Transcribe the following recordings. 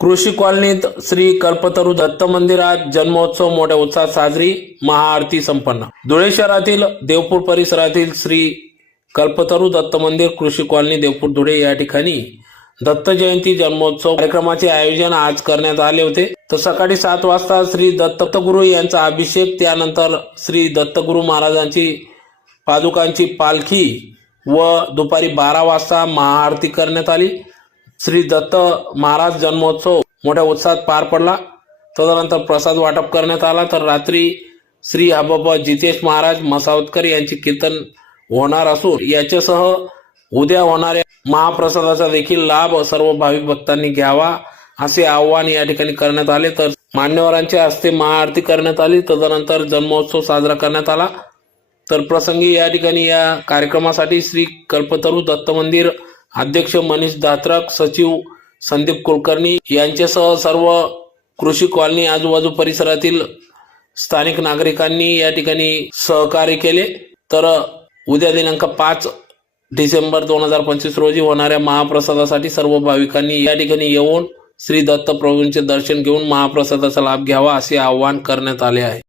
कृषी कॉलनीत श्री कल्पतरू दत्त मंदिरात जन्मोत्सव मोठ्या उत्साहात साजरी, महाआरती संपन्न। धुळे शहरातील देवपूर परिसरातील श्री कल्पतरू दत्त मंदिर कृषी कॉलनी देवपूर धुळे या ठिकाणी दत्त जयंती जन्मोत्सव कार्यक्रमाचे आयोजन आज करण्यात आले होते। तर सकाळी 7 वाजता श्री दत्तगुरू यांचा अभिषेक, त्यानंतर श्री दत्तगुरू महाराजांची पादुकांची पालखी व दुपारी 12 वाजता महाआरती करण्यात आली। श्री दत्त महाराज जन्मोत्सव मोठ्या उत्साहात पार पडला। तदनंतर प्रसाद वाटप करण्यात आला। तर रात्री श्री हबप जितेश महाराज मसावतकर यांचे कीर्तन होणार असून याच्यासह उद्या होणाऱ्या महाप्रसादाचा देखील लाभ सर्व भाविक भक्तांनी घ्यावा असे आवाहन या ठिकाणी करण्यात आले। तर मान्यवरांच्या हस्ते महाआरती करण्यात आली। तदनंतर जन्मोत्सव साजरा करण्यात आला। तर प्रसंगी या ठिकाणी या कार्यक्रमासाठी श्री कल्पतरू दत्त मंदिर अध्यक्ष मनीष दात्रक, सचिव संदीप कुलकर्णी यांच्यासह सर्व कृषी कॉलनी आजूबाजू परिसरातील स्थानिक नागरिकांनी या ठिकाणी सहकार्य केले। तर उद्या दिनांक 5 डिसेंबर 2025 रोजी होणाऱ्या महाप्रसादासाठी सर्व भाविकांनी या ठिकाणी येऊन श्री दत्त प्रभूंचे दर्शन घेऊन महाप्रसादाचा लाभ घ्यावा असे आवाहन करण्यात आले आहे।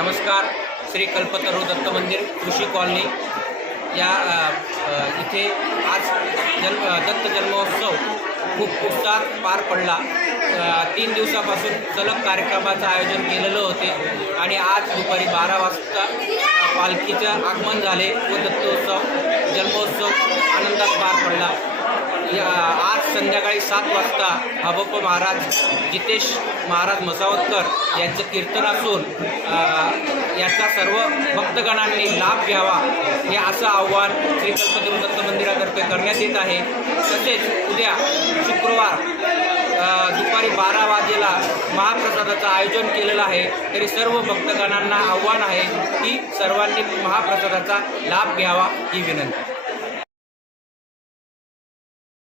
नमस्कार। श्री कल्पतरू दत्त मंदिर कृषी कॉलनी या इथे आज दत्त जन्मोत्सव खूप उत्साहात पार पडला। 3 दिवसापासून सलग कार्यक्रमाचं आयोजन केलेलं होते आणि आज दुपारी 12 वाजता पालखीचं आगमन झाले व दत्तोत्सव जन्मोत्सव आनंदात पार पडला। आज संध्याकाळी 7 वाजता हबप महाराज जितेश महाराज मसावतकर यांचं कीर्तन असून याचा सर्व भक्तगणांनी लाभ घ्यावा हे असं आव्हान श्री कल्पतरू दत्त मंदिरातर्फे करण्यात येत आहे। तसेच उद्या शुक्रवार दुपारी 12 वाजेला महाप्रसादाचं आयोजन केलेलं आहे। तरी सर्व भक्तगणांना आव्हान आहे की सर्वांनी महाप्रसादाचा लाभ घ्यावा ही विनंती।